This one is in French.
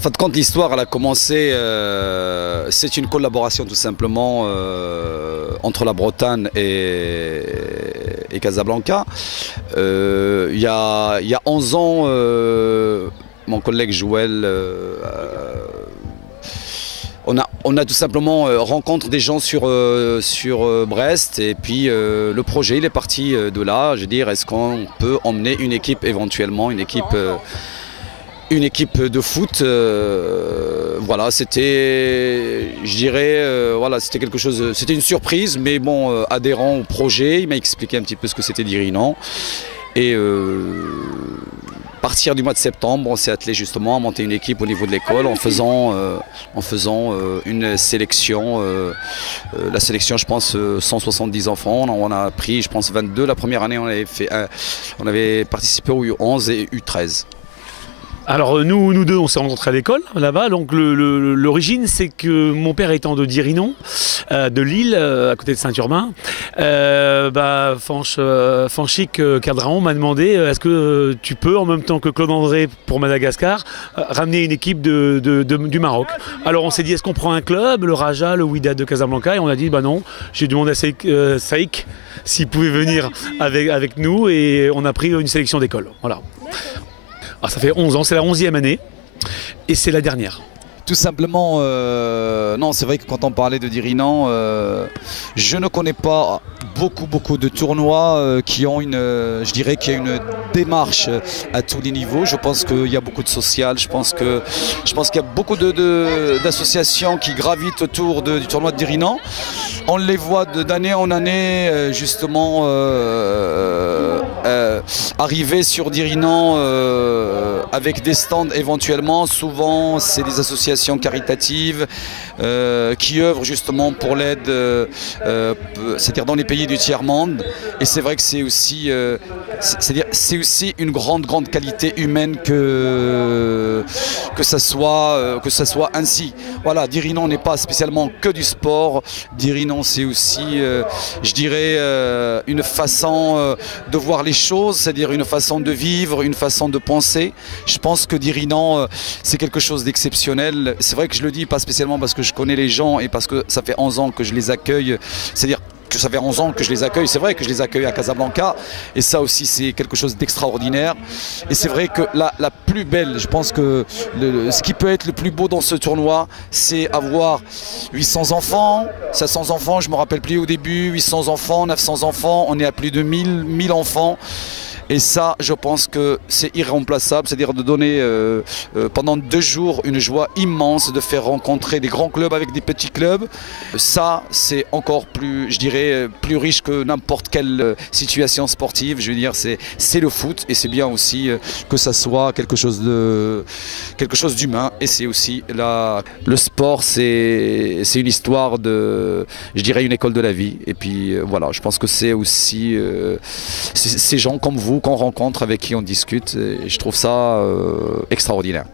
fin de compte, l'histoire elle a commencé, c'est une collaboration tout simplement entre la Bretagne et Casablanca. Il y a 11 ans, mon collègue Joël, on a tout simplement rencontré des gens sur Brest et puis le projet il est parti de là. Je veux dire, est-ce qu'on peut emmener une équipe éventuellement, une équipe de foot, voilà, c'était, je dirais, voilà, c'était quelque chose, c'était une surprise, mais bon, adhérent au projet, il m'a expliqué un petit peu ce que c'était Dirinan. Et à partir du mois de septembre, on s'est attelé justement à monter une équipe au niveau de l'école en faisant une sélection. La sélection, je pense, 170 enfants. On a pris, je pense, 22. La première année, on avait participé au U11 et U13. Alors nous deux, on s'est rencontrés à l'école là-bas. Donc l'origine, c'est que mon père étant de Dirinon, de Lille, à côté de Saint-Urbain, Fanchik Cadraon m'a demandé est-ce que tu peux, en même temps que Claude André pour Madagascar, ramener une équipe du Maroc. Alors on s'est dit est-ce qu'on prend un club, le Raja, le Wydad de Casablanca, et on a dit bah non. J'ai demandé à Saïk s'il pouvait venir avec nous, et on a pris une sélection d'école. Voilà. Alors ça fait 11 ans, c'est la 11e année et c'est la dernière. Tout simplement, non, c'est vrai que quand on parlait de Dirinan, je ne connais pas beaucoup de tournois qui ont je dirais qu'il y a une démarche à tous les niveaux. Je pense qu'il y a beaucoup de social, je pense qu'il y a beaucoup d'associations qui gravitent autour du tournoi de Dirinan. On les voit d'année en année justement arriver sur Dirinan avec des stands éventuellement. Souvent c'est des associations caritatives qui œuvrent justement pour l'aide, c'est-à-dire dans les pays du tiers-monde. Et c'est vrai que c'est aussi, c'est aussi une grande qualité humaine que ça soit ainsi. Voilà, Dirinan n'est pas spécialement que du sport. Dirinan c'est aussi, je dirais, une façon de voir les choses, c'est-à-dire une façon de vivre, une façon de penser. Je pense que Dirinan c'est quelque chose d'exceptionnel. C'est vrai que je le dis pas spécialement parce que je connais les gens et parce que ça fait 11 ans que je les accueille, c'est-à-dire que ça fait 11 ans que je les accueille, c'est vrai que je les accueille à Casablanca et ça aussi c'est quelque chose d'extraordinaire. Et c'est vrai que la plus belle, je pense que ce qui peut être le plus beau dans ce tournoi, c'est avoir 800 enfants, 500 enfants, je ne me rappelle plus au début, 800 enfants, 900 enfants, on est à plus de 1000 enfants. Et ça, je pense que c'est irremplaçable, c'est-à-dire de donner pendant 2 jours une joie immense, de faire rencontrer des grands clubs avec des petits clubs. Ça, c'est encore plus, je dirais, plus riche que n'importe quelle situation sportive. Je veux dire, c'est le foot et c'est bien aussi que ça soit quelque chose d'humain. Et c'est aussi le sport, c'est une histoire de, je dirais, une école de la vie. Et puis voilà, je pense que c'est aussi ces gens comme vous qu'on rencontre, avec qui on discute, et je trouve ça extraordinaire.